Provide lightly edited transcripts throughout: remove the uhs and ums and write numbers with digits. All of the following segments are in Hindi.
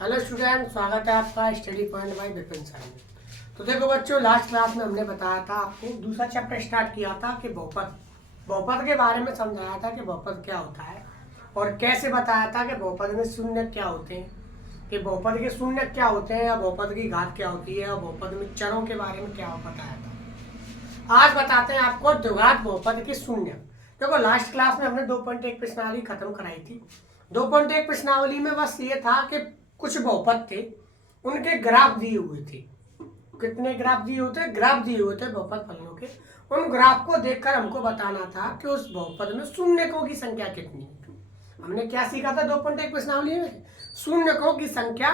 हेलो स्टूडेंट, स्वागत है आपका study point by Vipin sir में। तो देखो बच्चों, लास्ट क्लास में हमने बताया था आपको, दूसरा चैप्टर स्टार्ट किया था कि बहुपद बहुपद के बारे में समझाया था कि बहुपद क्या होता है और कैसे बताया था कि बहुपद में शून्य क्या होते हैं, कि बहुपद के शून्य क्या होते हैं या बहुपद की घात क्या होती है और बहुपद में चरों के बारे में क्या बताया था। आज बताते हैं आपको द्विघात बहुपद के शून्य। देखो लास्ट क्लास में हमने 2.1 प्रश्नावली खत्म कराई थी। 2.1 प्रश्नावली में बस ये था कि कुछ बहुपद थे, उनके ग्राफ दिए हुए थे। कितने ग्राफ दिए होते? ग्राफ दिए हुए थे बहुपद फलनों के। उन ग्राफ को देखकर हमको बताना था कि उस बहुपद में शून्यकों की संख्या कितनी है। हमने क्या सीखा था 2.1 प्रश्नावली में? शून्यकों की संख्या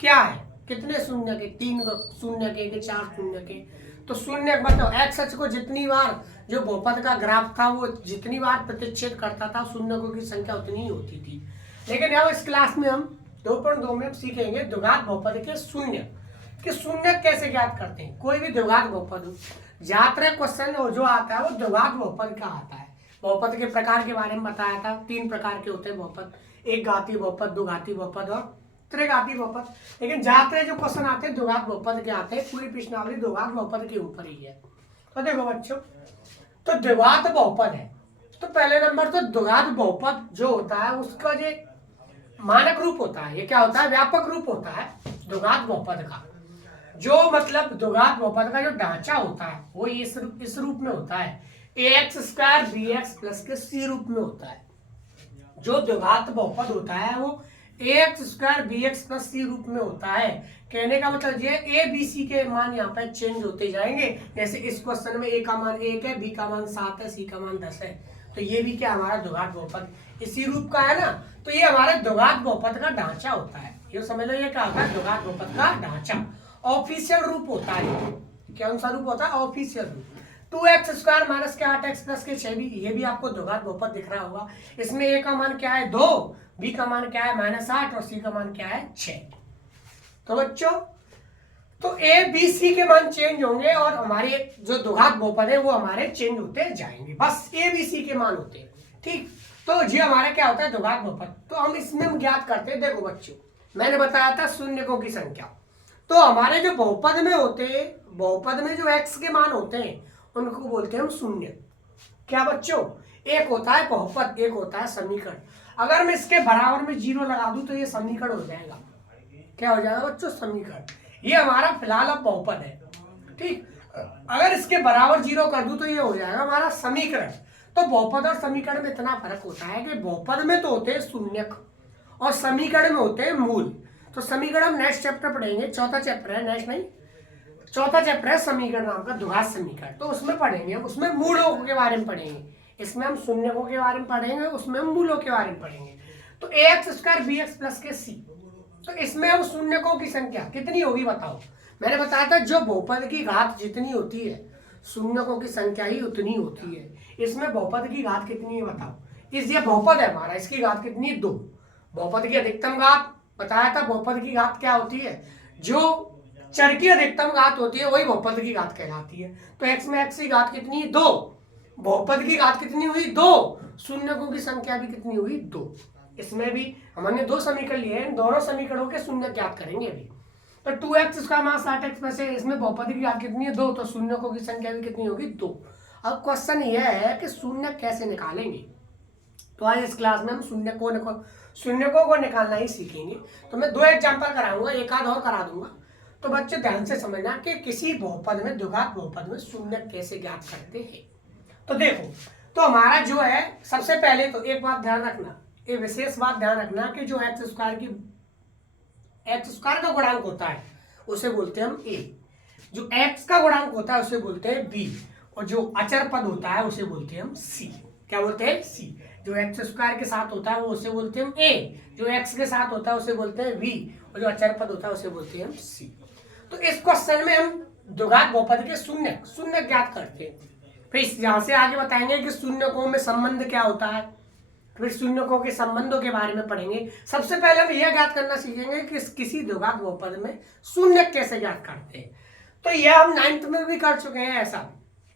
क्या है, कितने शून्य के, 3 शून्य के 4 शून्य के। तो शून्य मतलब एक्स अक्ष को जितनी बार जो बहुपद का ग्राफ था वो जितनी बार प्रतिच्छेद करता था शून्यकों की संख्या उतनी ही होती थी। लेकिन अब इस क्लास में हम 2.2 में सीखेंगे द्विघात बहुपद के शून्य, कि शून्य कैसे ज्ञात करते हैं। कोई भी द्विघात बहुपद हो, ज्यादातर क्वेश्चन जो आता है वो द्विघात बहुपद का आता है। बहुपद के प्रकार के बारे में बताया था, 3 प्रकार के होते हैं बहुपद, एक घाती बहुपद, दो घाती बहुपद और त्रिघाती बहुपद। लेकिन ज्यादातर जो क्वेश्चन आते हैं द्विघात बहुपद के आते हैं। पूरी प्रश्नावली द्विघात बहुपद के ऊपर ही है। तो देखो बच्चों, तो द्विघात बहुपद है तो पहले नंबर तो द्विघात बहुपद जो होता है उसका जो मानक रूप होता है, ये क्या होता है, व्यापक रूप होता है द्विघात बहुपद का। जो मतलब द्विघात बहुपद का जो ढांचा होता है वो इस रूप में होता है, ax स्क्वायर bx प्लस के c रूप में होता है। जो द्विघात बहुपद होता है वो ax square bx plus c रूप में होता है। कहने का मतलब ये a b c के मान यहाँ पे चेंज होते जाएंगे। जैसे इस क्वेश्चन में a का मान 1 है, b का मान 7 है, c का मान 10 है। तो ये भी क्या हमारा द्विघात बहुपद इसी रूप का है ना। तो ये हमारे द्विघात बहुपद का ढांचा होता है। ये समझ लो, ये क्या होता है, द्विघात बहुपद का ढांचा। ऑफिशियल रूप होता है। कौन सा रूप होता है? ऑफिशियल रूप। 2x स्क्वायर माइनस के 8x प्लस के 6 भी, ये भी आपको द्विघात बहुपद दिख रहा होगा। इसमें a का मान क्या है 2, b का मान क्या है -8 और c का मान क्या है 6। तो बच्चों, तो a b c के मान चेंज होंगे और हमारे जो द्विघात बहुपद है वो हमारे चेंज होते जाएंगे। बस a b c के मान होते हैं, ठीक। तो ये हमारे क्या होता है द्विघात बहुपद। तो हम इसमें हम ज्ञात करते हैं। देखो बच्चों, मैंने बताया था शून्यकों की संख्या। तो हमारे जो बहुपद में होते हैं, बहुपद में जो x के मान होते हैं उनको बोलते हैं हम शून्य। क्या बच्चों? एक होता है बहुपद, एक होता है समीकरण। अगर मैं इसके बराबर में 0 लगा दूं तो ये समीकरण हो जाएगा। क्या हो जाएगा बच्चों? समीकरण। ये हमारा फिलहाल अब बहुपद है, ठीक। अगर इसके बराबर 0 कर दूं तो ये हो जाएगा हमारा समीकरण। तो बहुपद और समीकरण में इतना फर्क होता है कि बहुपद में तो होते हैं शून्यक और समीकरण में होते हैं मूल। तो समीकरण हम नेक्स्ट चैप्टर पढ़ेंगे, चौथा चैप्टर है, नेक्स्ट नहीं, चौथा चैप्टर है समीकरण नाम का, द्विघात समीकरण। तो उसमें पढ़ेंगे, उसमें मूलों के बारे में पढ़ेंगे। इसमें हम शून्यकों के बारे में पढ़ेंगे, उसमें हम मूलों के बारे में पढ़ेंगे। तो ax स्क्वायर bx प्लस के c, तो इसमें अब शून्यकों की संख्या कितनी होगी बताओ। मैंने बताया था जो बहुपद की घात जितनी होती है शून्यकों की संख्या ही उतनी होती है। इसमें बहुपद की घात कितनी है बताओ। इस ये बहुपद है हमारा, इसकी घात कितनी है 2। बहुपद की अधिकतम घात बताया था। बहुपद की घात क्या होती है? जो चर की अधिकतम घात होती है वही बहुपद की घात कहलाती है। तो x में x की घात कितनी है 2, बहुपद की घात कितनी हुई 2, शून्यकों की संख्या भी कितनी हुई 2। इसमें भी हमने 2 समीकरण लिए हैं, इन दोनों समीकरणों के शून्य ज्ञात करेंगे अभी। तो 2x स्क्वायर माइनस 8x में से इसमें बहुपद की घात कितनी है 2, तो शून्यकों की संख्या भी कितनी होगी 2। अब क्वेश्चन यह है कि शून्य कैसे निकालेंगे। तो आज इस क्लास में हम शून्यकों को निकालना ही सीखेंगे। तो मैं 2 एग्जाम्पल कराऊंगा, एक आध और करा दूंगा। तो बच्चे ध्यान से समझना कि किसी बहुपद में, द्विघात बहुपद में शून्य कैसे ज्ञात करते हैं। तो देखो, तो हमारा जो है सबसे पहले तो एक बात ध्यान रखना, एक विशेष बात ध्यान रखना कि जो एक्स स्क्वायर का गुणांक होता है उसे बोलते हैं हम a, जो x का गुणांक होता है उसे बोलते हैं b, और जो अचर पद होता है उसे बोलते हैं हम c। क्या बोलते हैं? c। जो एक्स स्क्वायर के साथ होता है वो उसे बोलते हैं हम a, जो x के साथ होता है उसे बोलते हैं v, और जो अचर पद होता है उसे बोलते हैं हम c। तो इस क्वेश्चन में हम द्विघात बहुपद के शून्य ज्ञात करते हैं। फिर यहाँ से आगे बताएंगे कि शून्यकों में संबंध क्या होता है, फिर शून्यकों के संबंधों के बारे में पढ़ेंगे। सबसे पहले हम यह ज्ञात करना सीखेंगे कि किसी द्विघात बहुपद में शून्य कैसे ज्ञात करते हैं। तो यह हम 9th में भी कर चुके हैं, ऐसा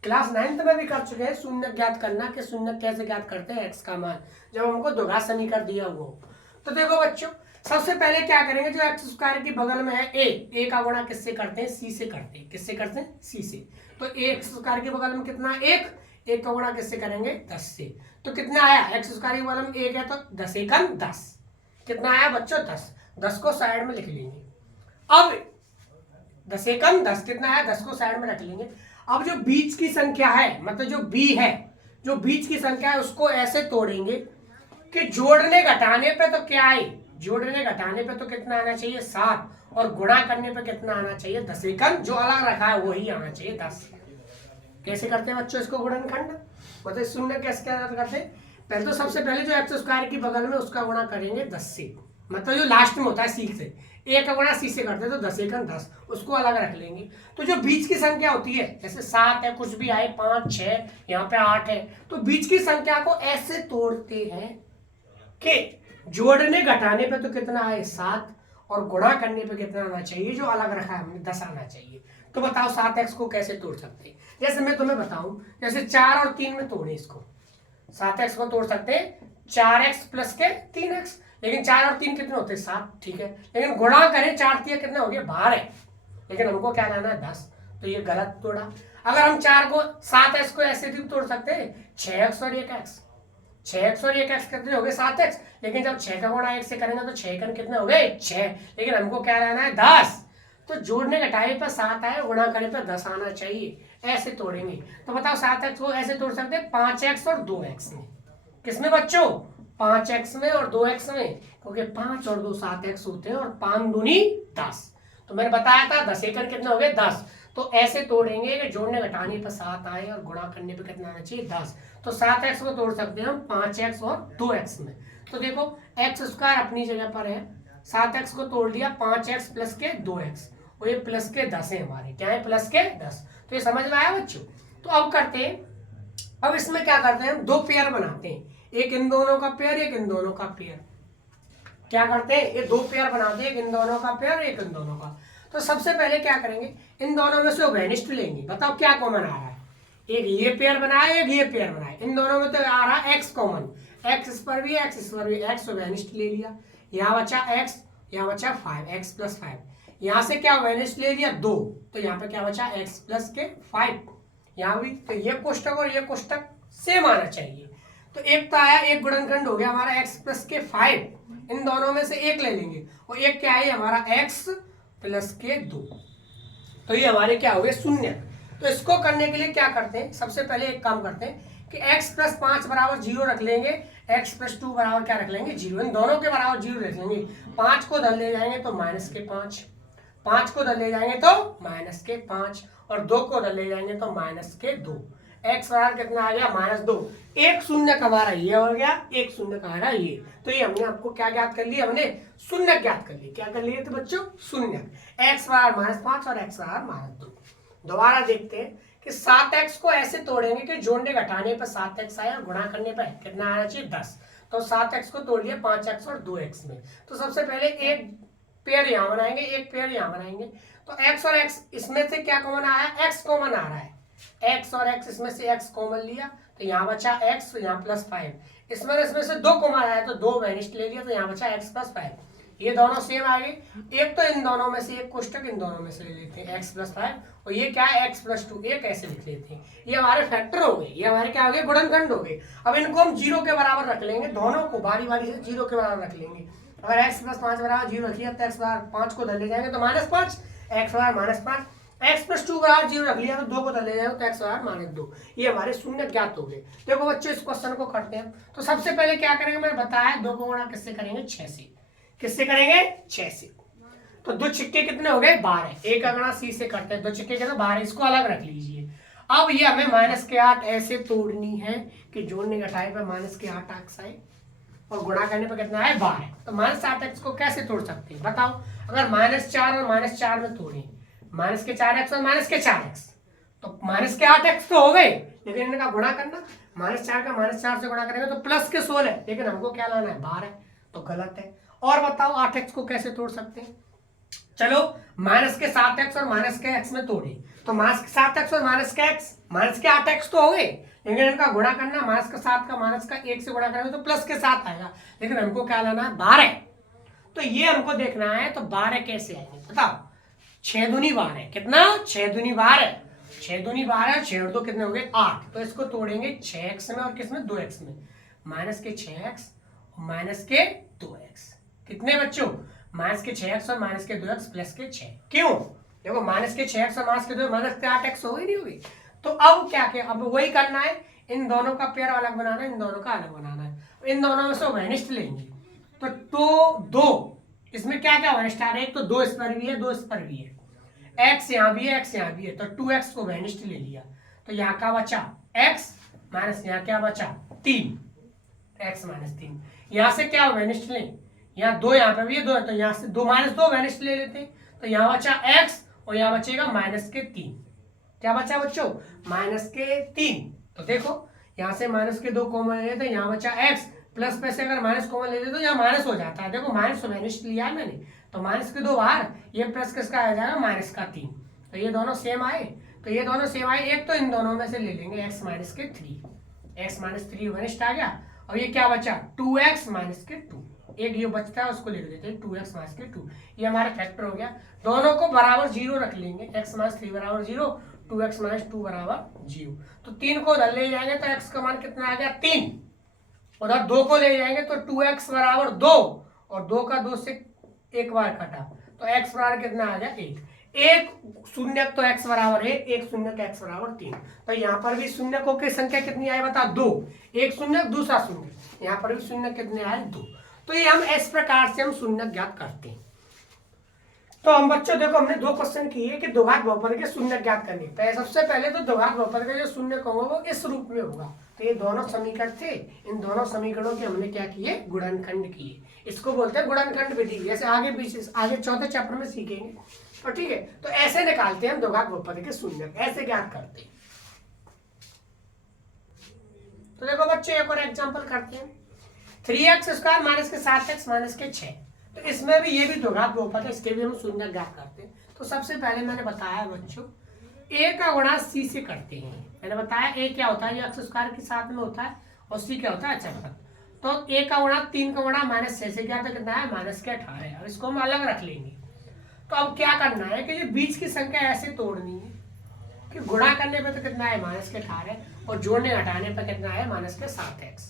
क्लास 9th में भी कर चुके हैं, शून्य ज्ञात करना कि शून्य कैसे ज्ञात करते हैं, एक्स का मान जब हमको द्विघात समीकरण दिया हुआ हो। तो देखो बच्चों, सबसे पहले क्या करेंगे, जो एक्स स्क्वायर के बगल में है ए का गुणा किससे करते हैं, सी से करते हैं। किससे करते हैं, सी से। तो ए एक्स स्क्वायर के बगल में कितना, एक का गुणा किससे करेंगे, 10 से। तो कितना आया, एक्स स्क्वायर के बगल में एक है तो 10 एकम 10। कितना आया बच्चों, 10 को साइड में लिख लेंगे। अब 10 एकम 10 कितना है, 10 को साइड में रख लेंगे। अब जो बीच की संख्या है, मतलब जो बी है, जो बीच की संख्या है उसको ऐसे तोड़ेंगे कि जोड़ने घटाने पे तो क्या आए, जोड़ने घटाने पे तो कितना आना चाहिए, 7, और गुणा करने पे कितना आना चाहिए, 10 एकम। जो अलग रखा है वही आना चाहिए, 10। कैसे करते हैं बच्चों इसको गुणनखंड, मतलब शून्य कैसे करते हैं। पहले तो सबसे पहले जो एक्स स्क्वायर की बगल में उसका गुणा करेंगे 10 से, मतलब जो लास्ट में होता है सी से। ए का गुणा सी से करते हैं तो 10 एकम 10, उसको अलग रख लेंगे। तो जो बीच की संख्या होती है, जैसे 7 है, कुछ भी आए, 5, 6, यहाँ पे 8 है, तो बीच की संख्या को ऐसे तोड़ते हैं कि जोड़ने घटाने पे तो कितना आए, 7, और गुणा करने पे कितना आना चाहिए, जो अलग रखा है हमने, 10 आना चाहिए। तो बताओ 7x को कैसे तोड़ सकते हैं। जैसे मैं तुम्हें बताऊं, जैसे 4 और 3 में तोड़े इसको, 7x को तोड़ सकते हैं 4x प्लस के 3x, लेकिन 4 और 3 कितने होते हैं, 7, ठीक है। लेकिन गुणा करें 4 3 कितने हो गए, 12, लेकिन हमको क्या लाना है, 10। तो ये गलत तोड़ा। अगर हम 7x को ऐसे भी तोड़ सकते हैं, 6x और 1x, 6x और 1x कितने हो गए, 7x। लेकिन जब 6 का गुणा 1 से करेंगे तो 6 का कितने हो गए, 6, लेकिन हमको क्या लाना है, 10। तो जोड़ने घटाने पर 7 आए, गुणा करने पर 10 आना चाहिए, ऐसे तोड़ेंगे। तो बताओ 7x को ऐसे तोड़ सकते हैं 5x और 2x में। किसमें बच्चों, 5x में और 2x में, क्योंकि 5 और 2 7x होते हैं, और 5 दूनी 10। तो मैंने बताया था 10 एकड़ कितने हो गए, 10। तो ऐसे तोड़ेंगे कि जोड़ने घटाने पर 7 आए और गुणा करने पर कितना आना चाहिए, 10। तो 7x को तोड़ सकते हैं हम 5x और 2x में। तो देखो एक्स स्क्वायर अपनी जगह पर है, 7x को तोड़ दिया 5x प्लस के 2x, और ये प्लस के 10 है हमारे, क्या है, प्लस के 10। तो ये समझ में आया बच्चों। तो अब करते हैं, अब इसमें क्या करते हैं हम, दो पेयर बनाते हैं, एक इन दोनों का पेयर, एक इन दोनों का पेयर। क्या करते हैं, ये दो पेयर बनाते हैं, एक इन दोनों का पेयर, एक इन दोनों का। तो सबसे पहले क्या करेंगे, इन दोनों में से वेनिस्ट लेंगे। बताओ क्या कॉमन आ रहा है, एक ये पेयर बनाए, एक ये पेयर बनाए, इन दोनों में तो आ रहा है एक्स कॉमन, एक्स इस पर भी, एक्स इस पर भी, एक्स वेनिस्ट ले लिया। यहाँ बचा एक्स, यहाँ बचा 5, एक्स प्लस 5। यहाँ से क्या वेनिस्ट ले लिया 2, तो यहाँ पे क्या बचा, एक्स प्लस के 5। यहाँ भी तो ये कोष्टक और ये कोष्टक सेम आना चाहिए। तो एक तो आया, एक गुणनखंड हो गया हमारा एक्स प्लस के 5, इन दोनों में से एक ले लेंगे, और एक क्या है हमारा एक्स प्लस के 2। तो ये हमारे क्या हो गए, शून्य। तो इसको करने के लिए क्या करते हैं, सबसे पहले एक काम करते हैं कि x प्लस 5 बराबर 0 रख लेंगे, x प्लस 2 बराबर क्या रख लेंगे, 0। इन दोनों के बराबर 0 रख लेंगे। 5 को धर ले जाएंगे तो माइनस के 5, 5 को धर ले जाएंगे तो माइनस के 5, और 2 को धर ले जाएंगे तो माइनस के 2। x बराबर कितना आ गया, -2। एक शून्य का हमारा ये हो गया, एक शून्य का हमारा ये। तो ये हमने आपको क्या ज्ञात कर लिया, हमने शून्य ज्ञात कर लिया। क्या कर लिए थे बच्चों, शून्य। x बराबर -5 और x बराबर -2। दोबारा देखते हैं कि 7x को ऐसे तोड़ेंगे कि जोड़ने घटाने पर 7x आए और गुणा करने पर कितना आना चाहिए, 10। तो 7x को तोड़ लिया 5x और 2x में। तो सबसे पहले एक पेयर यहाँ बनाएंगे, एक पेयर यहाँ बनाएंगे। तो x और x इसमें से क्या कॉमन आया, x कॉमन आ रहा है, x और x इसमें से x कॉमन लिया, तो यहाँ बचा x, यहाँ प्लस 5। इसमें से 2 कॉमन आया तो 2 वेनिस्ट ले लिया, तो यहाँ बचा x प्लस 5। ये दोनों सेम आ गए। एक तो इन दोनों में से एक कोष्टक इन दोनों में से ले लेते हैं, x प्लस 5, और ये क्या है, x प्लस 2, एक ऐसे लिख लेते हैं। ये हमारे फैक्टर हो गए, ये हमारे क्या हो गए, गुणनखंड हो गए। अब इनको हम 0 के बराबर रख लेंगे, दोनों को बारी बारी से 0 के बराबर रख लेंगे। अगर x प्लस 5 बराबर 0 रखिए तो x बराबर 5 को धर ले जाएंगे तो -5, x बराबर -5। x प्लस 2 बराबर 0 रख लिया तो 2 को धर ले जाएंगे तो x बराबर -2। ये हमारे शून्य ज्ञात हो गए। देखो बच्चों इस क्वेश्चन को करते हैं। तो सबसे पहले क्या करेंगे, मैंने बताया 2 को गुणा किससे करेंगे, 6 से। किससे करेंगे, 6 से। तो 2 छिक्के कितने हो गए, 12। एक अगला सी से करते हैं, 2 छिक्के कितने, 12। इसको अलग रख लीजिए। अब ये हमें -8 ऐसे तोड़नी है कि जोड़ने घटाए पर -8 एक्स आए और गुणा करने पर कितना आए, 12। तो -8x को कैसे तोड़ सकते हैं बताओ। अगर -4 और -4 में तोड़े, -4x और -4x, तो -8x तो हो गए, लेकिन इनका गुणा करना, -4 का -4 से गुणा करेंगे तो प्लस के 16, लेकिन हमको क्या लाना है, 12, तो गलत है। और बताओ 8x को कैसे तोड़ सकते हैं। चलो -7x और -x में तोड़े, तो -7x और -8x तो हो गए, लेकिन इनका गुणा करना, -7 का -1 से गुणा करेंगे तो +7 आएगा, लेकिन हमको क्या लाना है, 12। तो ये हमको देखना है। तो 12 कैसे आएंगे बताओ। 6 दूनी 12, कितना 6 दूनी 12, 6 दूनी 12, 6 और 2 कितने हो गए 8। तो इसको तोड़ेंगे 6x में और किसमें 2x में, माइनस के 6x माइनस के 2x, कितने बच्चों माइनस के 6x और माइनस के 2x प्लस के 6। क्यों देखो माइनस के 6x और माइनस के 2 माइनस के 8x हो गई नहीं होगी। तो अब क्या किया, अब वही करना है, इन दोनों का पेयर अलग बनाना है, इन दोनों का अलग बनाना है। इन दोनों में से वेनिस्ट लेंगे तो दो इसमें क्या क्या वेनिस्ट आ रहा है, एक तो 2 इस पर भी है 2 इस पर भी है, x यहाँ भी है x यहाँ भी है, तो 2x को वेनिस्ट ले लिया। तो यहाँ का बचा x माइनस यहाँ क्या बचा 3, x माइनस 3। यहाँ से क्या वेनिस्ट लें, यहाँ 2 यहाँ पे भी है 2 है, तो यहाँ से 2 माइनस 2 वेनिस्ट ले लेते हैं। तो यहाँ बचा x और यहाँ बचेगा माइनस के 3। क्या बचा बच्चों माइनस के 3। तो देखो यहाँ से माइनस के 2 कॉमन ले लेते हैं, यहाँ बचा x प्लस पे से अगर माइनस कॉमन ले लेते तो यहाँ माइनस हो जाता है। देखो माइनस वेनिस्ट लिया है मैंने, तो माइनस के 2 बाहर, ये प्लस किसका आ जाएगा माइनस का 3। तो ये दोनों सेम आए, तो ये दोनों सेम आए, एक तो इन दोनों में से ले लेंगे x माइनस के 3, x माइनस 3 वेनिस्ट आ गया। और ये क्या बचा 2x माइनस के 2, एक ये बचता है उसको लिख देते हैं 2x माइनस के 2, ये हमारा फैक्टर हो गया। दोनों को बराबर 0 रख लेंगे, x माइनस 3 बराबर 0, 2x माइनस 2 बराबर 0। तो 3 को उधर ले जाएंगे तो x का मान कितना आ गया 3, उधर 2 को ले जाएंगे तो 2x बराबर 2, और 2 का 2 से एक बार कटा तो x बराबर कितना आ गया 1। एक शून्य तो x बराबर है, एक शून्य का x बराबर 3। तो यहाँ पर भी शून्यकों की संख्या कितनी आई बता 2, एक शून्य दूसरा शून्य, यहाँ पर भी शून्य कितने आए 2। तो ये हम इस प्रकार से हम शून्य ज्ञात करते हैं। तो हम बच्चों देखो हमने 2 क्वेश्चन किए कि द्विघात बहुपद के शून्य ज्ञात करने। तो सबसे पहले तो द्विघात बहुपद के जो शून्य होगा वो इस रूप में होगा। तो ये दोनों समीकरण थे, इन दोनों समीकरणों के हमने क्या किए गुणनखंड किए। इसको बोलते हैं गुणनखंड विधि, जैसे आगे पीछे आगे चौथे चैप्टर में सीखेंगे। तो ठीक है, तो ऐसे निकालते हैं हम द्विघात बहुपद के शून्य, ऐसे ज्ञात करते हैं। तो देखो बच्चे एक और एग्जाम्पल करते हैं, 3x स्क्वायर माइनस के 7x माइनस के 6। तो इसमें भी ये भी द्विघात बहुपद है, इसके भी हम शून्य ज्ञात करते हैं। तो सबसे पहले मैंने बताया बच्चों a का गुणा c से करते हैं। मैंने बताया a क्या होता है, ये x स्क्वायर के साथ में होता है, और c क्या होता है अचरपद। तो a का गुणा 3 का गुणा माइनस 6 से क्या था कितना है माइनस के 18। अब इसको हम अलग रख लेंगे। तो अब क्या करना है कि ये बीच की संख्या ऐसे तोड़नी है कि गुणा करने पे तो कितना है माइनस के 18 और जोड़ने घटाने पे कितना है माइनस के 7x।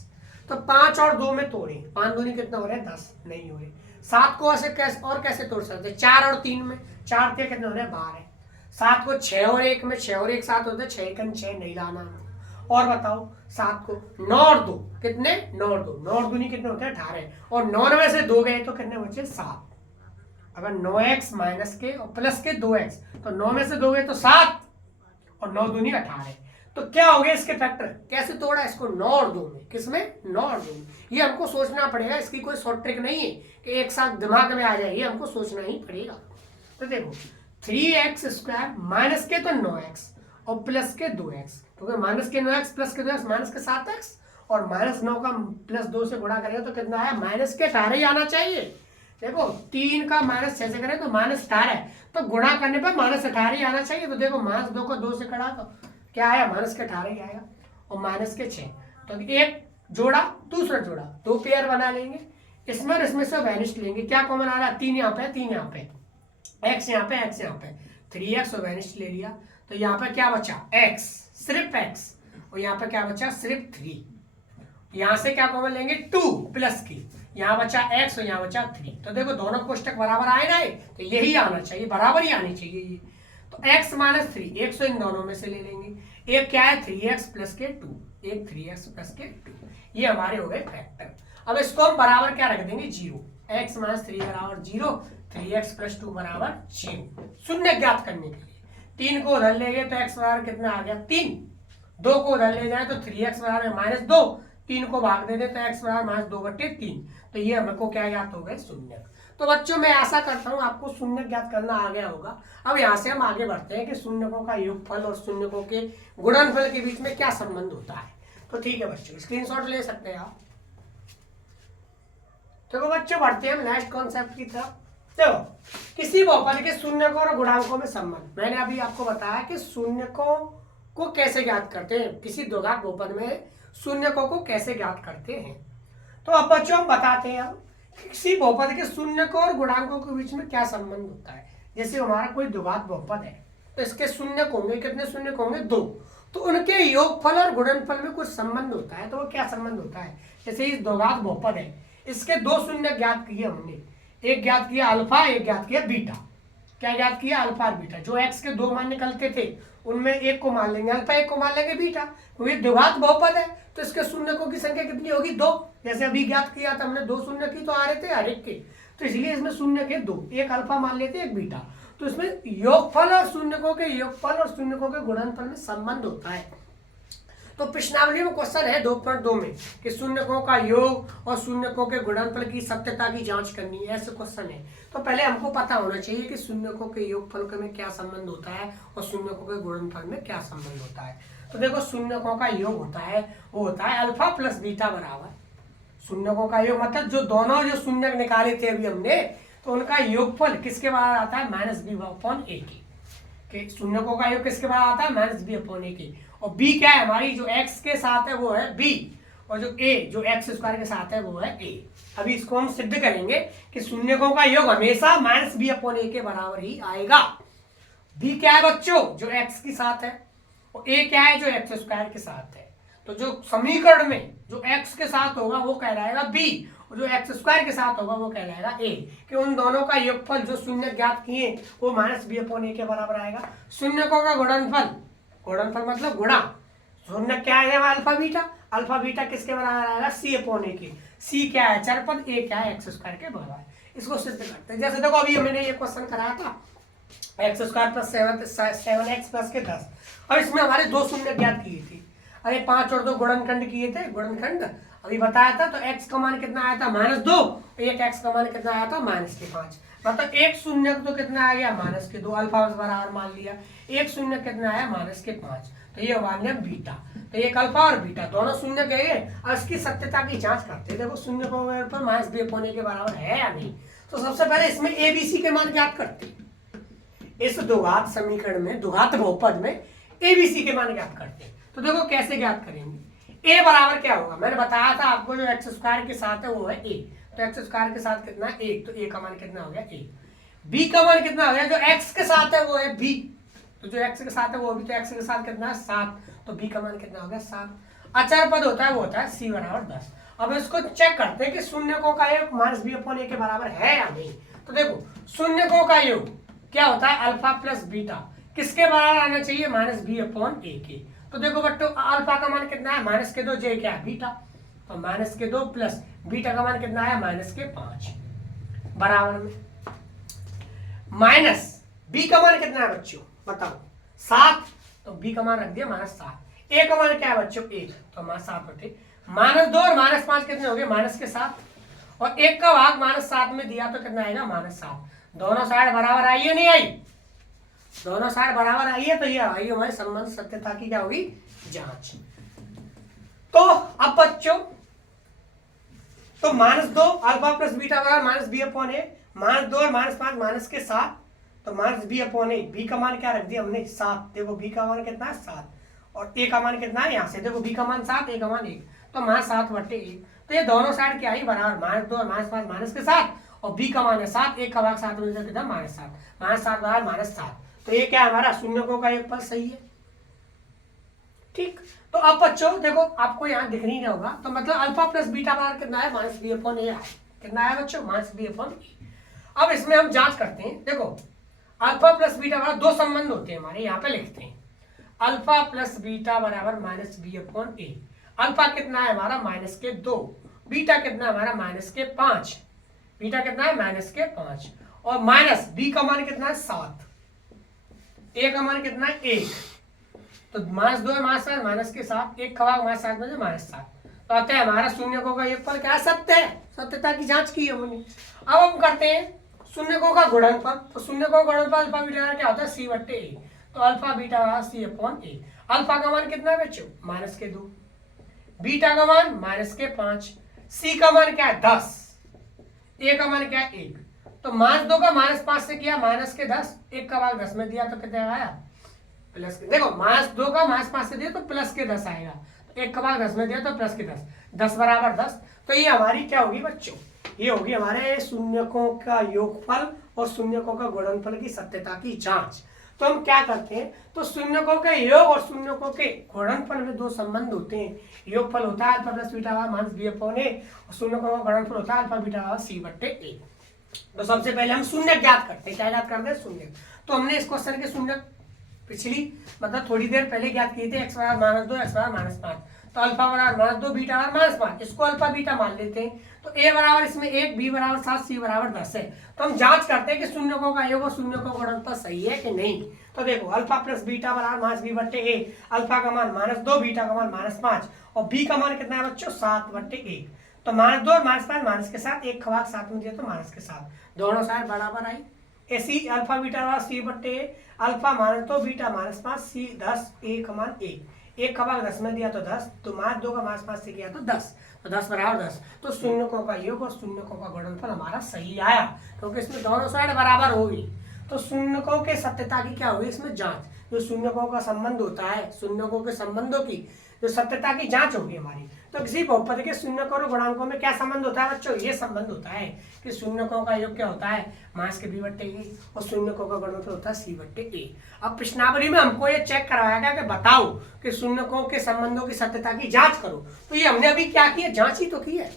तो 5 और 2 में तोड़े, 5 दूनी कितना हो रहा है 10, नहीं हो रहे। 7 को ऐसे कैसे और कैसे तोड़ सकते हैं, 4 और 3 में, 4 के कितने हो रहे हैं 12। 7 को 6 और 1 में, 6 और 1 7 होते हैं, 6 कन 6 नहीं लाना। और बताओ 7 को 9 और 2 कितने 9 और 2, 9 और दूनी कितने होते हैं 18, और 9 में से 2 गए तो कितने बचे 7। अगर 9x माइनस के और प्लस के 2x, तो 9 में से 2 गए तो 7 और 9 दूनी 18। तो क्या हो गया इसके फैक्टर, कैसे तोड़ा इसको 9 और 2 में, किसमें 9 और 2 में। ये हमको सोचना पड़ेगा, इसकी कोई शॉर्ट ट्रिक नहीं है कि एक साथ दिमाग में आ जाए, ये हमको सोचना ही पड़ेगा। तो देखो 3x स्क्वायर माइनस के तो 9x और प्लस के 2x, क्योंकि माइनस के 9x प्लस के 2x माइनस के 7x, और माइनस 9 का प्लस 2 से गुणा करेंगे तो कितना है माइनस के 18 ही आना चाहिए। देखो 3 का माइनस 6 से करें तो माइनस 18, तो गुणा करने पर माइनस 18 ही आना चाहिए। तो देखो माइनस 2 को 2 से कटा तो क्या आया माइनस के 18 ही आएगा, और माइनस के 6। तो एक जोड़ा दूसरा जोड़ा, 2 पेयर बना लेंगे, इसमें और इसमें से वेनिस्ट लेंगे। क्या कॉमन आ रहा है 3 यहाँ पे 3 यहाँ पे, x यहाँ पे x यहाँ पे, 3x और वेनिस्ट ले लिया। तो यहाँ पे क्या बचा x, सिर्फ x, और यहाँ पे क्या बचा सिर्फ 3। यहाँ से क्या कॉमन लेंगे 2 प्लस की, यहाँ बचा x और यहाँ बचा 3। तो देखो दोनों कोष्टक बराबर आए ना, तो यही आना चाहिए, बराबर ही आनी चाहिए ये। तो x माइनस 3, 1 इन दोनों में से ले लेंगे। एक क्या है 3x प्लस के 2, एक 3x प्लस के 2, ये हमारे हो गए फैक्टर। अब इसको हम बराबर क्या रख देंगे 0, x माइनस 3 बराबर 0, 3x प्लस 2 बराबर 0। शून्य ज्ञात करने के लिए 3 को उधर ले गए तो x बराबर कितना आ गया 3, 2 को उधर ले जाए तो 3x बराबर माइनस 2, 3 को भाग दे दे तो x बराबर माइनस 2/3। तो ये हमको क्या ज्ञात हो गए शून्य। तो बच्चों मैं आशा करता हूँ आपको शून्य ज्ञात करना आ गया होगा। अब यहाँ से हम आगे बढ़ते हैं कि शून्यकों का योगफल और शून्यकों के गुणनफल के बीच में क्या संबंध होता है। तो ठीक है बच्चों, स्क्रीनशॉट ले सकते हैं आप। तो बच्चों बढ़ते हैं हम नेक्स्ट कॉन्सेप्ट की तरफ। देखो किसी बहुपद के शून्यकों और गुणांकों में संबंध, मैंने अभी आपको बताया कि शून्यकों को कैसे ज्ञात करते हैं, किसी द्विघात बहुपद में शून्यकों को कैसे ज्ञात करते हैं। तो अब बच्चों हम बताते हैं किसी बहुपद के शून्यकों और गुणांकों के बीच में क्या संबंध होता है। जैसे हमारा कोई द्विघात बहुपद है तो इसके शून्यक होंगे, कितने शून्यक होंगे, 2। तो उनके योगफल और गुणनफल में कुछ संबंध होता है। तो वो क्या संबंध होता है, जैसे इस द्विघात बहुपद है, इसके 2 शून्य ज्ञात किए हमने, एक ज्ञात किया अल्फा, एक ज्ञात किया बीटा। क्या ज्ञात किया, अल्फा और बीटा। जो एक्स के 2 मान निकलते थे उनमें एक को मान लेंगे अल्फा, एक को मान लेंगे बीटा। क्योंकि द्विघात बहुपद है तो इसके शून्यकों की संख्या कितनी होगी, 2। जैसे अभी ज्ञात किया था हमने, 2 शून्य की तो आ रहे थे हर एक के, तो इसलिए इसमें शून्य के 2, एक अल्फा मान लेते एक बीटा। तो इसमें योगफल और शून्यकों के योगफल और शून्यकों के गुणनफल में संबंध होता है। तो प्रश्नावली में क्वेश्चन है 2.2 में कि शून्यकों का योग और शून्यकों के गुणनफल की सत्यता की जांच करनी है, ऐसे क्वेश्चन है। तो पहले हमको पता होना चाहिए कि शून्यकों के योगफल में क्या संबंध होता है और शून्यकों के गुणनफल में क्या संबंध होता है। तो देखो शून्यकों का योग होता है, वो होता है अल्फा प्लस बीटा बराबर, शून्यकों का योग मतलब जो दोनों जो शून्य निकाले थे अभी हमने, तो उनका योगफल किसके बराबर आता है, -b/a के। शून्यकों का योग किसके बराबर आता है, -b/a के। और b क्या है, हमारी जो x के साथ है वो है b, और जो a जो x स्क्वायर के साथ है वो है a। अभी इसको हम सिद्ध करेंगे कि शून्यकों का योग हमेशा -b/a के बराबर ही आएगा। b क्या है बच्चों, जो x के साथ है, और a क्या है, जो x स्क्वायर के साथ है। तो जो समीकरण में जो x के साथ होगा वो कहलाएगा b, और जो x स्क्वायर के साथ होगा वो कहलाएगा a। कि उन दोनों का योगफल जो शून्य ज्ञात किए वो -b/a के बराबर आएगा। शून्यकों का गुणनफल, गुणनफल मतलब गुणा, शून्य क्या है अल्फा बीटा, अल्फा बीटा किसके बराबर आएगा, c/a के। c क्या है चरपद, a क्या है x स्क्वायर के बराबर। इसको सिद्ध करते हैं। जैसे देखो अभी हमने ये क्वेश्चन कराया था x square plus 7x plus के 10, और इसमें हमारे 2 शून्य ज्ञात किए थे। अरे 5 और 2 गुणनखंड किए थे, गुणनखंड अभी बताया था। तो x का मान कितना आया था, -2, एक x का मान कितना आया था, -5। मतलब एक शून्य तो कितना आ गया, -2, अल्फा बराबर मान लिया। एक शून्य कितना आया, -5। तो ये मान लिया बीटा। तो एक अल्फा और बीटा दोनों शून्य गए, और इसकी सत्यता की जांच करते हैं। देखो शून्य को पर -b/a के बराबर है या नहीं। तो सबसे पहले इसमें a b c के मान ज्ञात करते हैं। इस द्विघात समीकरण में, द्विघात बहुपद में a b c के मान ज्ञात करते हैं। तो देखो कैसे ज्ञात करेंगे। a बराबर क्या होगा, मैंने बताया था आपको, जो x स्क्वायर के साथ है वो है a। तो x स्क्वायर के साथ कितना है, 1, तो a का मान कितना हो गया, a। b का मान कितना हो गया, जो x के साथ है वो है b, तो जो x के साथ है वो भी, तो x के साथ कितना है 7, तो b का मान कितना हो गया 7। अचर पद होता है वो होता है c बराबर 10। अब इसको चेक करते हैं कि शून्यकों का योग -b/a के बराबर है या नहीं। तो देखो शून्यकों का योग क्या होता है, अल्फा प्लस बीटा किसके बराबर आना चाहिए, -b/a के। तो देखो बच्चों अल्फा का मान कितना है, -2, जे क्या है बीटा, तो -2 प्लस बीटा का मान कितना है, -5 बराबर में माइनस बी का मान कितना है बच्चों बताओ, 7, तो बी का मान रख दिया -7। ए का मान क्या है बच्चों, 1, तो -7 होते, -2 और -5 कितने हो गए, -7, और 1 का भाग -7 में दिया तो कितना आएगा, -7। दोनों साइड बराबर आई है नहीं आई, दोनों साइड बराबर आई है, तो ये आई हमारे संबंध सत्यता की क्या होगी, जांच। तो अब बच्चों तो -2 अल्फा प्लस बीटा बराबर -b/a, -2 और -5 के 7, तो -b/a, b का मान क्या रख दिया हमने 7। देखो b का मान कितना है 7, और a का मान कितना है, यहाँ से देखो b का मान 7, a का मान 1, तो -7/1। तो ये दोनों साइड क्या आई बराबर, -2 और -5 के 7, और b का मान है 7, 1 का भाग 7 में कितना -7, -7 बराबर -7। तो ये क्या हमारा शून्यकों का योगफल सही है, ठीक। तो अब बच्चों देखो आपको यहाँ दिख नहीं होगा, तो मतलब अल्फा प्लस बीटा बराबर कितना है, -b/a, कितना है बच्चों, -b/a। अब इसमें हम जांच करते हैं। देखो अल्फा प्लस बीटा बराबर 2 संबंध होते हैं हमारे, यहाँ पे लिखते हैं अल्फा प्लस बीटा बराबर -b/a। अल्फा कितना है हमारा -2, बीटा कितना है हमारा -5, बीटा कितना है -5, और माइनस बी का मान कितना है 7, ए का मान कितना है 1, तो -2 माइनस के 7, 1 का भाग -7 में -7। तो आते हैं हमारा शून्यकों का योगफल क्या सत्य है, सत्यता की जांच की है हमने। अब हम करते हैं शून्यकों का गुणनफल। तो शून्यकों का गुणनफल अल्फा बीटा क्या होता है, c/a। तो अल्फा बीटा c/a। अल्फा का मान कितना है बच्चों, -2, बीटा का मान -5, सी का मान क्या है 10, ए का मान क्या है 1। तो -2 का -5 से किया -10, 1 का भाग 10 में दिया तो कितना आया, प्लस के। देखो -2 का -5 से दिया तो प्लस के 10 आएगा, 1 का भाग 10 में दिया तो प्लस के 10, 10 बराबर 10। तो ये हमारी क्या होगी बच्चों, ये होगी हमारे शून्यकों का योगफल और शून्यकों का गुणनफल की सत्यता की जांच। तो हम क्या करते हैं, तो शून्यकों के योग और शून्यकों के गुणनफल में दो संबंध होते हैं। योगफल होता है alpha plus beta minus B upon A, और शून्यकों का गुणनफल होता है अल्फा बीटा सी बट्टे ए। तो सबसे पहले हम शून्य ज्ञात करते हैं। क्या ज्ञात करते हैं? शून्य। तो हमने इस क्वेश्चन के शून्य पिछली मतलब थोड़ी देर पहले ज्ञात किए थे, एक्स बराबर -2 एक्स बराबर -5। तो अल्फा बराबर -2 बीटा बराबर -5, इसको अल्फा बीटा मान लेते हैं। तो ए बराबर इसमें 1, बी बराबर 7, सी बराबर 10 है। तो हम जांच करते हैं कि शून्यकों का योग और शून्यकों का गुणनफल सही है कि नहीं। तो देखो अल्फा प्लस बीटा बराबर माइनस बी बट्टे ए, अल्फा का मान -2 बीटा का मान -5 और बी का मान कितना है बच्चों? 7 बट्टे 1। तो -2 और -5 माइनस के साथ, एक खवाक साथ में दिया तो माइनस के साथ, दोनों साइड बराबर आई। ऐसी अल्फा बीटा बराबर सी बट्टे ए, अल्फा -2 बीटा -5 सी 10 ए का मान 1, एक का भाग 10 में दिया तो 10, तो -2 का -5 से किया तो 10, तो 10 बराबर 10। तो शून्यकों का योग और शून्यकों का गुणनफल हमारा सही आया, क्योंकि इसमें दोनों साइड बराबर होगी। तो शून्यकों के सत्यता की क्या होगी इसमें? जांच। जो शून्यकों का संबंध होता है, शून्यकों के संबंधों की जो सत्यता की जांच होगी हमारी। तो किसी बहुपद के शून्यकों और गुणांकों में क्या संबंध होता है बच्चों? ये संबंध होता है कि शून्यकों का योग क्या होता है? माइनस के बी बट्टे ए, और शून्यकों का गुणनफल होता है सी बट्टे ए। अब प्रश्नावली में हमको ये चेक करवाया गया कि बताओ कि शून्यकों के संबंधों की सत्यता की जांच करो। तो ये हमने अभी क्या किया? जांच ही तो की है।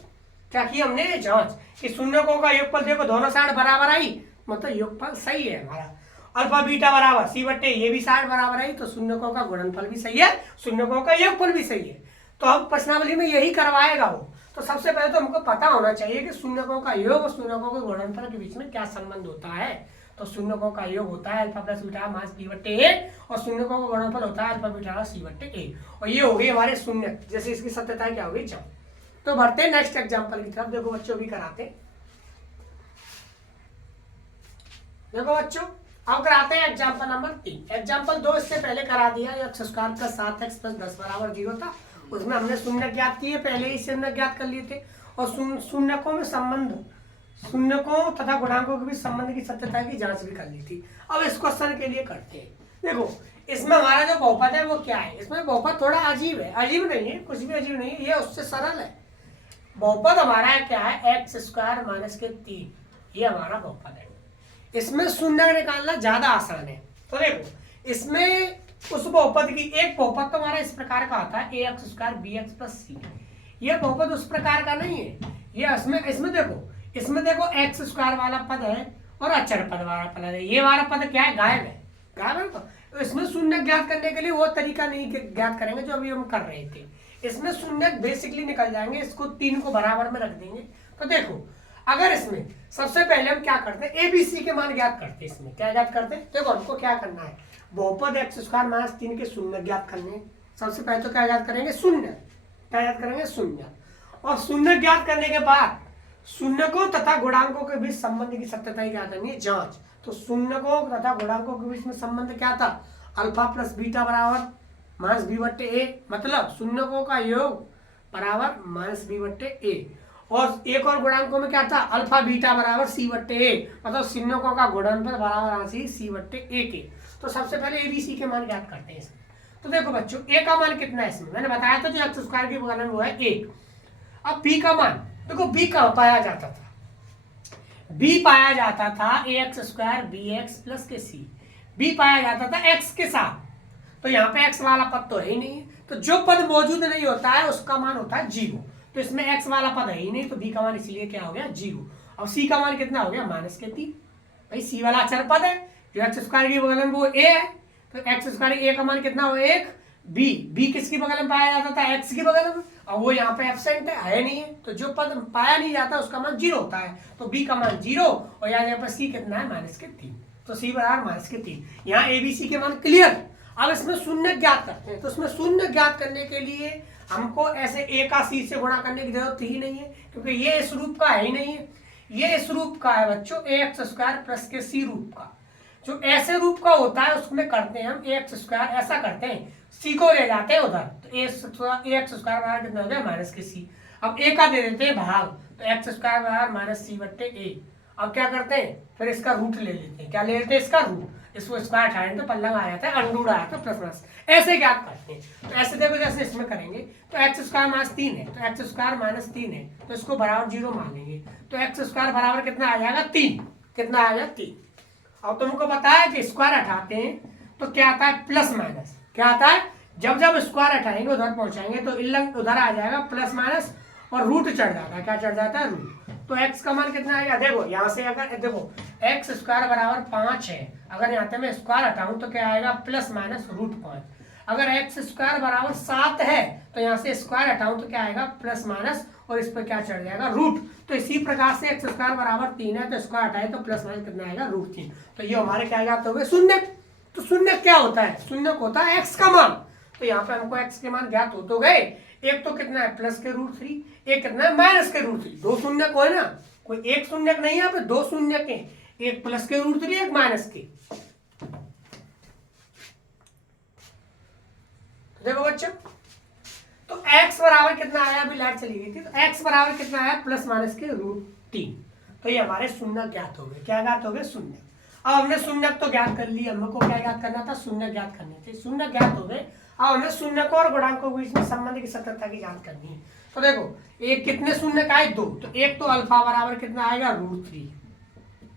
क्या किया हमने? जांच कि शून्यकों का योगफल देखो दोनों साइड बराबर आई, मतलब योगफल सही है हमारा। अल्फा बीटा बराबर सी बट्टे, ये भी साइड बराबर आई, तो शून्यकों का गुणनफल भी सही है, शून्यकों का योगफल भी सही है। तो अब प्रश्नावली में यही करवाएगा वो। तो सबसे पहले तो हमको पता होना चाहिए कि शून्यकों का योग और शून्यकों के गुणनफल के बीच में क्या संबंध होता है। तो शून्यकों का योग होता है alpha plus beta minus b बट्टे ए, और शून्यकों का गुणनफल होता है अल्फा बीटा सी बट्टे ए। और ये हो गई हमारे शून्य, जैसे इसकी सत्यता क्या होगी जब। तो बढ़ते नेक्स्ट एग्जाम्पल की तरफ। देखो बच्चों भी कराते, देखो बच्चों अब कराते हैं एग्जाम्पल नंबर 3। एग्जाम्पल 2 इससे पहले करा दिया, x square plus 7x plus 10 बराबर 0 था। उसमें हमने शून्य ज्ञात किए, पहले ही शून्य ज्ञात कर लिए थे। और शून्यकों में संबंध, शून्यकों तथा गुणांकों के बीच संबंध की सत्यता की जांच भी कर ली थी। अब इस क्वेश्चन के लिए करते हैं। देखो इसमें हमारा जो बहुपद है वो क्या है? इसमें बहुपद थोड़ा अजीब है, अजीब नहीं है, कुछ भी अजीब नहीं है, ये उससे सरल है। बहुपद हमारा क्या है? एक्स स्क्वायर माइनस के 3, ये हमारा बहुपद है। इसमें शून्य निकालना ज्यादा आसान है। तो देखो इसमें उस बहुपद की एक बहुपद तो हमारा इस प्रकार का आता है, A X square B X plus C. ये बहुपद उस प्रकार का नहीं है। ये इसमें देखो एक्स स्क्वायर वाला पद है और अचर पद वाला पद है। ये वाला पद क्या है? गायब है, गायब है। तो इसमें शून्य ज्ञात करने के लिए वो तरीका नहीं ज्ञात करेंगे जो अभी हम कर रहे थे। इसमें शून्य बेसिकली निकल जाएंगे, इसको 3 को बराबर में रख देंगे। तो देखो अगर इसमें सबसे पहले हम क्या करते हैं? एबीसी के मान ज्ञात करते हैं। इसमें क्या ज्ञात करते हैं? देखो हमको क्या करना है, बहुपद एक्स स्क्वायर माइनस 3 के शून्य ज्ञात करने। सबसे पहले तो क्या ज्ञात करेंगे? शून्य। क्या ज्ञात करेंगे? शून्य। और शून्य ज्ञात करने के बाद शून्यकों तथा गुणांकों के बीच संबंध की सत्यता क्या करनी है? जांच। तो शून्यकों तथा गुणांकों के बीच में संबंध क्या था? अल्फा प्लस बीटा बराबर माइनस बी बट्टे ए, मतलब शून्यकों का योग बराबर माइनस बी बट्टे ए। और एक और गुणांकों में क्या था? अल्फा बीटा बराबर सी बट्टे ए, मतलब शून्यकों का गुणनफल बराबर राशि सी बट्टे ए के। तो सबसे पहले एबीसी के मान ज्ञात करते हैं इसमें। तो देखो बच्चों ए का मान कितना है? इसमें मैंने बताया था जो एक्स स्क्वायर की बगल में वो है 1। अब बी का मान देखो, बी कहाँ पाया जाता था? बी पाया जाता था A X square B X plus के सी। बी पाया जाता था एक्स के साथ, तो यहाँ पे एक्स वाला पद तो है ही नहीं है। तो जो पद मौजूद नहीं होता है उसका मान होता है 0। तो इसमें एक्स वाला पद है ही नहीं, तो बी का मान इसलिए क्या हो गया? 0। और सी का मान कितना हो गया? माइनस के 3। भाई सी वाला अचर पद है, जो एक्स स्क्वायर की बगल में वो ए है, तो एक्स स्क्वायर ए का मान कितना हो? 1। बी किसकी बगल में पाया जाता था? एक्स की बगल में, और वो यहाँ पे एब्सेंट है नहीं है, तो जो पद पाया नहीं जाता उसका मान 0 होता है। तो बी का मान 0, और यहाँ पर सी कितना है? माइनस के 3। तो सी बराबर माइनस के 3। यहाँ एबीसी के मान क्लियर। अब इसमें शून्य ज्ञात करते हैं। तो इसमें शून्य ज्ञात करने के लिए हमको ऐसे ए का सी से गुणा करने की जरूरत ही नहीं है, क्योंकि ये इस रूप का है ही नहीं है। ये इस रूप का है बच्चों, ए एक्स स्क्वायर प्लस के सी रूप का। जो ऐसे रूप का होता है उसमें करते हैं हम ए एक्स स्क्वायर, ऐसा करते हैं सी को ले जाते हैं उधर, तो ए एक्स स्क्वायर बराबर कितना हो गया? माइनस के सी। अब ए का दे देते हैं भाग, तो एक्स स्क्वायर बराबर माइनस सी बट्टे ए। अब क्या करते हैं? फिर इसका रूट ले लेते हैं। क्या ले लेते हैं? इसका रूट। इसको स्क्वायर हटाएंगे तो पल्लंग आ जाता है, अंडूड आ जाता है प्लस माइनस। ऐसे क्या करते हैं, तो ऐसे देखो जैसे इसमें करेंगे तो एक्स स्क्वायर माइनस 3 है, तो एक्स स्क्वायर माइनस 3 है तो इसको बराबर 0 मान लेंगे, तो एक्स स्क्वायर बराबर कितना आ जाएगा 3, कितना आ जाएगा 3। अब तुमको पता है कि स्क्वायर हटाते हैं तो क्या आता है प्लस माइनस, क्या आता है, जब जब स्क्वायर हटाएंगे उधर पहुंचाएंगे तो इल्लंग उधर आ जाएगा प्लस माइनस और रूट चढ़ जाता है, क्या चढ़ जाता है रूट। तो x का मान कितना आएगा, देखो यहाँ से अगर देखो एक्स स्क्वायर बराबर 5 है, अगर यहाँ से मैं स्क्वायर हटाऊं तो क्या आएगा प्लस माइनस रूट 5। अगर एक्स स्क्वायर बराबर 7 है तो यहाँ से स्क्वायर हटाऊं तो क्या आएगा प्लस माइनस और इस पर क्या चढ़ जाएगा रूट। तो इसी प्रकार से एक्स स्क्वायर बराबर 3 है तो स्क्वायर हटाए तो प्लस माइनस कितना आएगा रूट 3। तो ये हमारे क्या आएगा, तो शून्य। तो शून्य क्या होता है, शून्य होता है एक्स का मान। तो यहाँ पे हमको एक्स के मान ज्ञात हो तो गए, एक तो कितना है प्लस के रूट 3, एक कितना है माइनस के रूट 3। दो शून्य को है ना, कोई एक शून्य नहीं है यहाँ पे, दो शून्य के, एक प्लस के रूट 3 एक माइनस के। देखो बच्चों, तो x बराबर कितना आया, अभी लाइट चली गई थी, तो x बराबर कितना आया प्लस माइनस के रूट 3। तो ये हमारे शून्य ज्ञात हो गए, क्या ज्ञात हो गए, शून्य। अब हमने शून्य तो ज्ञात कर ली, हमको क्या ज्ञात करना था, शून्य ज्ञात करने थे, शून्य ज्ञात हो गए। अब हमें शून्य को और गुणांकों के बीच में संबंध की सत्यता की जांच करनी है। तो देखो एक कितने शून्य का है, 2, तो एक तो अल्फा बराबर कितना आएगा रूट 3,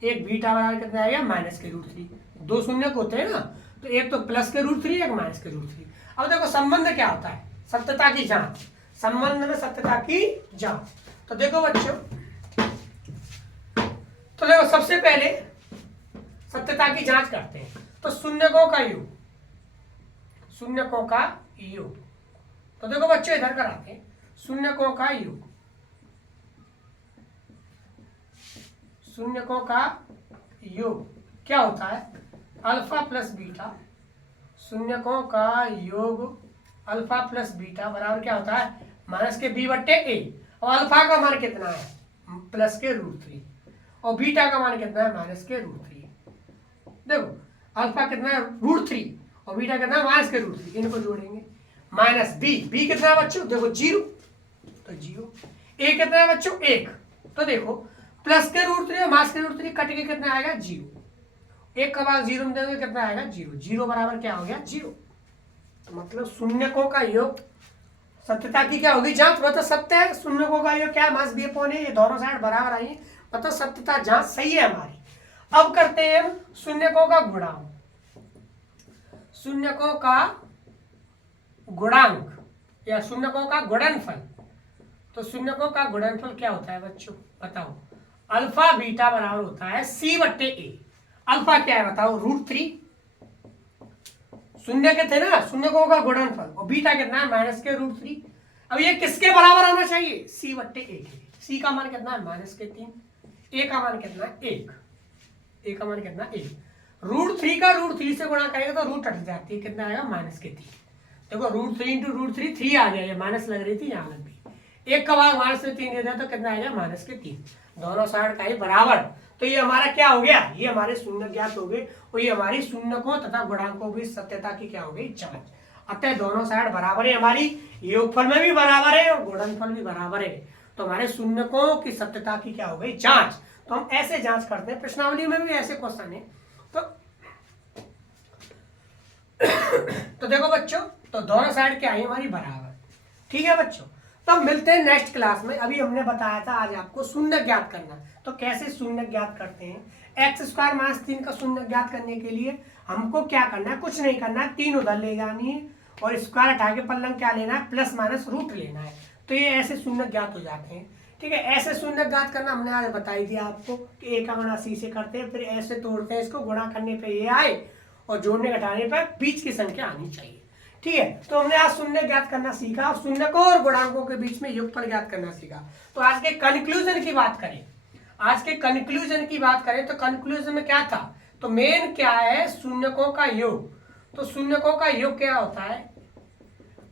एक बीटा बराबर कितना आएगा माइनस के रूट 3। दो शून्य को होते हैं ना, तो एक तो प्लस के रूट 3 एक माइनस के रूट 3। अब देखो संबंध क्या होता है, सत्यता की जांच, संबंध में सत्यता की जांच। तो देखो बच्चों, तो देखो सबसे पहले सत्यता की जांच करते हैं। तो शून्यकों का योग, शून्यकों का योग। तो देखो बच्चों इधर कराते हैं, शून्यकों का योग, शून्यकों का योग क्या होता है, अल्फा प्लस बीटा। शून्यकों का योग अल्फा प्लस बीटा बराबर क्या होता है माइनस के बी बट्टे ए। और अल्फा का मान कितना है प्लस के रूट 3 और बीटा का मान कितना है माइनस के रूट 3। देखो अल्फा कितना है रूट 3 और बीटा कितना है माइनस के रूट 3, इनको जोड़ेंगे माइनस बी, बी कितना है बच्चों, देखो 0, तो 0, ए कितना है बच्चों 1, तो देखो प्लस के रूट 3 और माइनस के रूट 3 कट के कितना आएगा 0, एक का बाद 0 में देंगे कितना आएगा 0, 0 बराबर क्या हो गया 0। तो मतलब शून्यकों का योग सत्यता की क्या होगी जांच, मतलब सत्य है, शून्यकों का योग क्या है माइनस बी अपॉन ए, ये दोनों साइड बराबर आई है, मतलब सत्यता जांच सही है हमारी। अब करते हैं हम शून्यकों का गुणांक, शून्यकों का गुणांक या शून्यकों का गुणनफल। तो शून्यकों का गुणनफल क्या होता है बच्चों बताओ, अल्फा बीटा बराबर होता है सी बट्टे ए। अल्फा क्या है बताओ रूट 3, शून्य के थे ना शून्यकों का गुणनफल, और बीटा कितना है माइनस के रूट 3। अब ये किसके बराबर आना चाहिए, सी बट्टे ए के। सी का मान कितना है माइनस के 3, ए का मान कितना है 1, ए का मान कितना 1। रूट 3 का रूट 3 से गुणा करेगा तो रूट हट जाती है, कितना आएगा माइनस के 3। देखो रूट 3 इंटू रूट 3 3 आ गया, ये माइनस लग रही थी यहाँ लग गई, एक का भाग माइनस से 3 दे दिया तो कितना आएगा माइनस के 3, दोनों साइड का ही बराबर। तो ये हमारा क्या हो गया, ये हमारे शून्य ज्ञात हो गए और ये हमारी शून्यकों तथा गुणांकों की सत्यता की क्या हो गई जांच। अतः दोनों साइड बराबर है हमारी, योगफल में भी बराबर है और गुणनफल भी बराबर है, तो हमारे शून्यकों की सत्यता की क्या हो गई जांच। तो हम ऐसे जांच करते हैं, प्रश्नावली में भी ऐसे क्वेश्चन है। तो देखो बच्चों, तो दोनों साइड क्या है हमारी बराबर, ठीक है बच्चों। तब मिलते हैं नेक्स्ट क्लास में। अभी हमने बताया था आज आपको शून्य ज्ञात करना, तो कैसे शून्य ज्ञात करते हैं। एक्स स्क्वायर माइनस 3 का शून्य ज्ञात करने के लिए हमको क्या करना है, कुछ नहीं करना है, 3 उधर ले जानी है और स्क्वायर हटा के पल्लंग क्या लेना है प्लस माइनस रूट लेना है, तो ये ऐसे शून्य ज्ञात हो जाते हैं। ठीक है, ऐसे शून्य ज्ञात करना हमने आज बताई दिया आपको कि ए का गुणा सी से करते हैं, फिर ऐसे तोड़ते हैं इसको, गुणा करने पे ये आए और जोड़ने घटाने पर बीच की संख्या आनी चाहिए। ठीक है, तो हमने आज शून्य ज्ञात करना सीखा और शून्य को और गुणांकों के बीच में योगफल ज्ञात करना सीखा। तो आज के कंक्लूजन की बात करें, आज के कंक्लूजन की बात करें तो कंक्लूजन में क्या था, तो मेन क्या है शून्यकों का योग। तो शून्यकों का योग क्या होता है,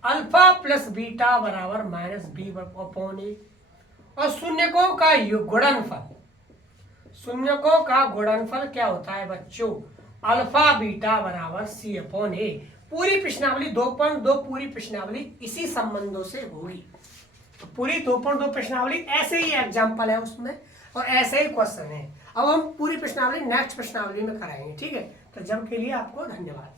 अल्फा प्लस बीटा बराबर माइनस बी अपॉन ए। और शून्यकों का योग गुणनफल, शून्यकों का गुणनफल क्या होता है बच्चों, अल्फा बीटा बराबर सी अपॉन ए। पूरी प्रश्नावली 2.2 पूरी प्रश्नावली इसी संबंधों से होगी। तो पूरी 2.2 प्रश्नावली ऐसे ही एग्जाम्पल है उसमें और ऐसे ही क्वेश्चन है। अब हम पूरी प्रश्नावली नेक्स्ट प्रश्नावली में कराएंगे। ठीक है, तो जब के लिए आपको धन्यवाद।